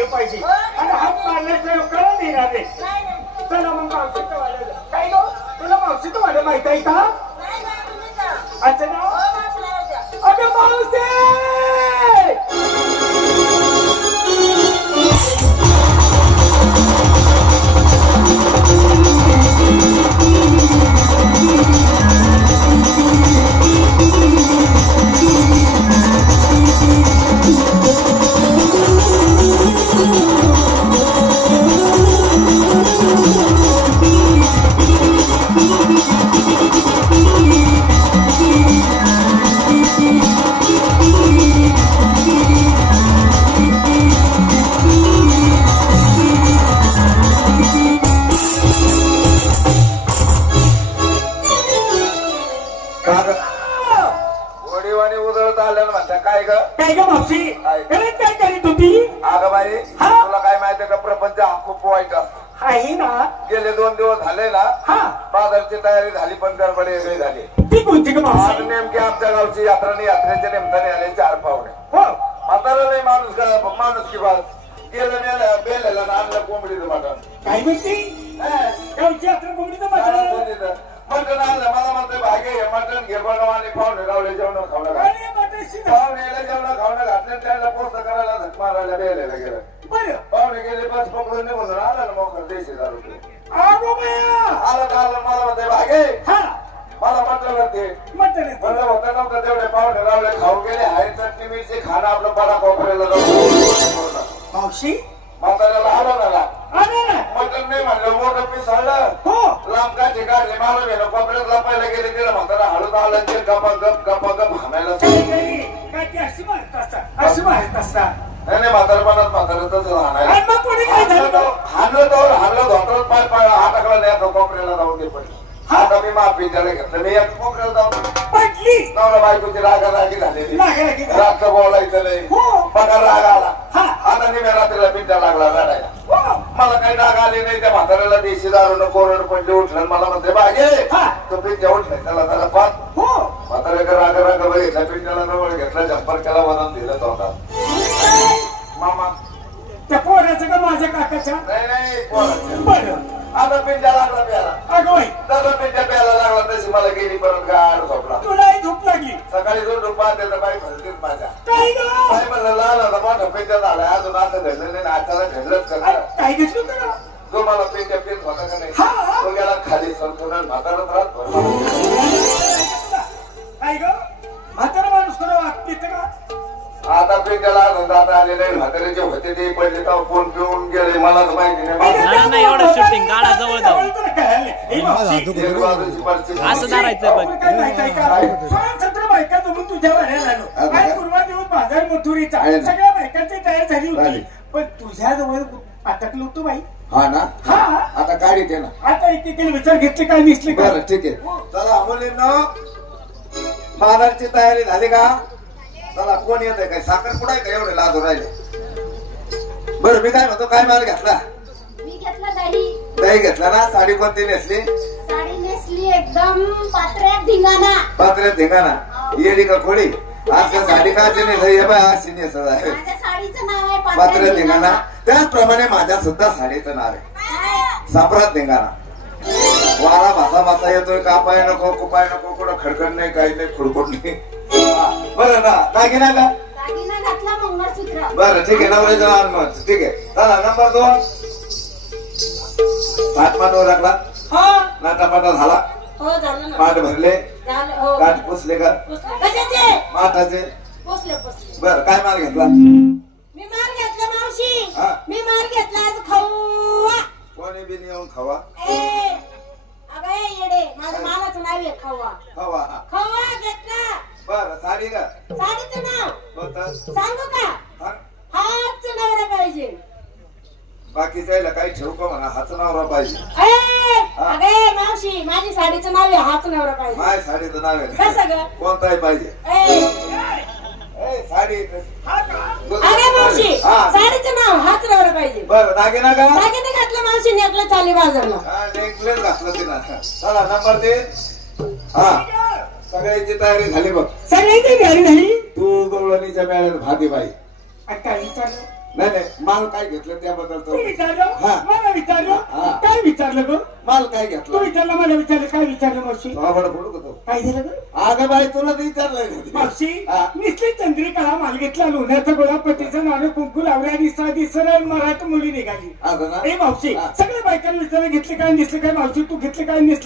केलं पाहिजे आणि हात मारण्याचा योगाला देणार नाही. चला मग मावशीचं वाढलं काय गो तुला मावशीचं वाढ माहित आहे का? अच्छा ना अगं मावशी काय ग मावशी काय करीत होती? अगं बाई तुला काय माहितीये का प्रपंच हा खूप वाईट असतो आहे ना. गेले 2 दिवस झाले ना बाजारची तयारी झाली पण गडबड वेगळी झाली. ती कोणती का मावशी? नेमकी आमच्या गावची यात्राने यात्रेच्या निमित्ताने आले 4 पाहुणे. हो म्हातारा नाही माणूस की बात गेलं बेलेला आणलं कोंबडीचं मटण. काय म्हणते गावची यात्रा कोंबडीचं मटण मटण आणलं मला म्हणतोय भागे हे मटण घे बनव आणि पाहुणे गावले जेवण खावणं पाहुण्याला जेवण खावणं घातलं त्याला पोस्ट करायला धक मारायला बेलेला गेलं. पाहुणे गेले बस पकडून निघून आला ना मोकर देशी दारू आलं का आलं मला म्हणतोय भागे मला मटण होते म्हणलं होतं नव्हतं तेवढे पाहुणे गावले खाऊन गेले हाय चटणी मिरची खाणं आपलं पडा कोपऱ्याला जाऊन मावशी म्हाताऱ्याला आला मटण नाही म्हणलं मोठं पीस हळलं लांब काचे काढले मला गेलं कोपऱ्यात लपायला गेले तिला म्हातारा हळूच आलं ते गप्पा गप हाणायला नाही म्हातारपणात म्हाताऱ्यातच हाणलं धोतरच पाय हा टाकला नाही आता कोपऱ्याला जाऊन दे पडली. आता मी माफी त्याला घेतलं मी आता कोपऱ्याला जाऊन पडली. नवरा बायकोची रागारागी झालेली रात्र बोलायचं नाही बघा राग आला आता निम्या रात्रीला पिंटा लागला रडायला. मला काही राग आले नाही त्या म्हाताऱ्याला देशी दारून कोरड पडले उठलं मला म्हणते बागे तो पिंट्या उठलाय त्याला पाच म्हाताऱ्या राग बघितला पिंट्याला जवळ घेतला जंपर केला वजन दिलं तोंडात. मामा त्या पोराचं का माझ्या काकाच्या? नाही पोराचं. आता पिंट्या लागला प्याला तसा पिंट्या प्यायला लागला तशी मला गेली परत गाड झोपला. तुलाही झोप लागली? सकाळी जोडून पाहते तर बाई भरतीच माझ्या बाई म्हणलं लहान होता मोठा पिंट्या झालाय अजून असं घडलं नाही आजच्याला घडलंच करणार. काय घेतलं तुला? जो मला पिंट्या पिंट होता का नाही तो गेला खाली संतुलन म्हातारत राहत काय ग म्हातारा माणूस तुला वागते का? आता पिंट्याला अजून जाता आले नाही म्हाताऱ्याचे होते ते पडले तर फोन पिऊन गेले मलाच माहिती नाही. एवढं शूटिंग काढा जवळ जाऊन असं धरायचं सतरा बायका जमून तुझ्या बाहेर गुरुवार देऊन बाजार मथुरीचा सगळ्या बायकांची तयार झाली होती पण तुझ्या जवळ अटकलो होतो बाई. हा ना आता गाडी दे ना आता एक विचार घेतले काय निसले का? बरं ठीक आहे चला मुलींनो बाजारची तयारी झाली का? चला कोण येत आहे काय साखर कुठं आहे का एवढे लाजून राहिले? बरं मी काय म्हणतो काय माल घेतला? मी घेतला दही. दही घेतला ना? साडी कोणती नेसली? साडी नेसली एकदम पात्र्यात धिंगाणा. पात्र्यात धिंगाणा येडी का खोडी आज साडी काची नेस अशी नेसत आहे. माझ्या साडीचं नाव आहे पात्र्यात धिंगाणा. त्याचप्रमाणे माझ्या सुद्धा साडीचं नाव आहे सापरात धिंगाणा. वारा भासा येतोय कापाय नको कुपाय नको कुठं खडखड नाही काही नाही खुडकुड नाही. बरं ना दागिना का? दागिना घातला मंगळसूत्र. बरं ठीक आहे नवऱ्याचं नाव ठीक आहे. चला नंबर 2 पाठमांडवर लागला नाटापाटा झाला. हो झालं ना. पाठ भरले काठ पुसले का? माठाचे बरं काय माल घेतला? मी माल घेतला मावशी. मी माल घेतला आज खवा. कोणी बिन येऊन खावा अगं येडे माझ्या मालाचं नाव आहे खवा. खावा खवा घेतला. बरं साडी का? साडीचं नाव कोणतं सांगू का? हाच नवरा पाहिजे. बाकीच्या काही ठेवू का म्हणा हाच नवरा पाहिजे. अगे मावशी माझी साडीचं नाव आहे हाच नवरा पाहिजे. माझ्या साडीचं नाव आहे कसं ग? कोणताही पाहिजे साडी. अरे मावशी साडीचं नाव हाच नवरा पाहिजे. बरं दागिना का? दागिने घातलं मावशी नेकलं चालली बाजारला. नेकलेस घातलं तिला. चला नंबर 3 सगळ्याची तयारी झाली बघ. सगळ्याची तयारी झाली. तू गवळणीच्या मेळ्यात भागी बाई काय विचारलं? नाही नाही माल काय घेतलं त्याबद्दल तू विचारलं मला विचारलं काय विचारलं ग माल काय तू घेतलं विचारलं मला विचारलं काय विचारलं मावशी फोडू का काय झालं ग अगं बाई तुला विचारलंय मावशी निसली चंद्रिका माल घेतला लोण्याचा गोळा पतीचं नाणं कुंकू लावल्या आणि साधी सरळ मराठी मुली निघाली असं ना ए मावशी सगळ्या बायकांनी विचारलं घेतले काय निसले काय मावशी तू घेतले काय निसले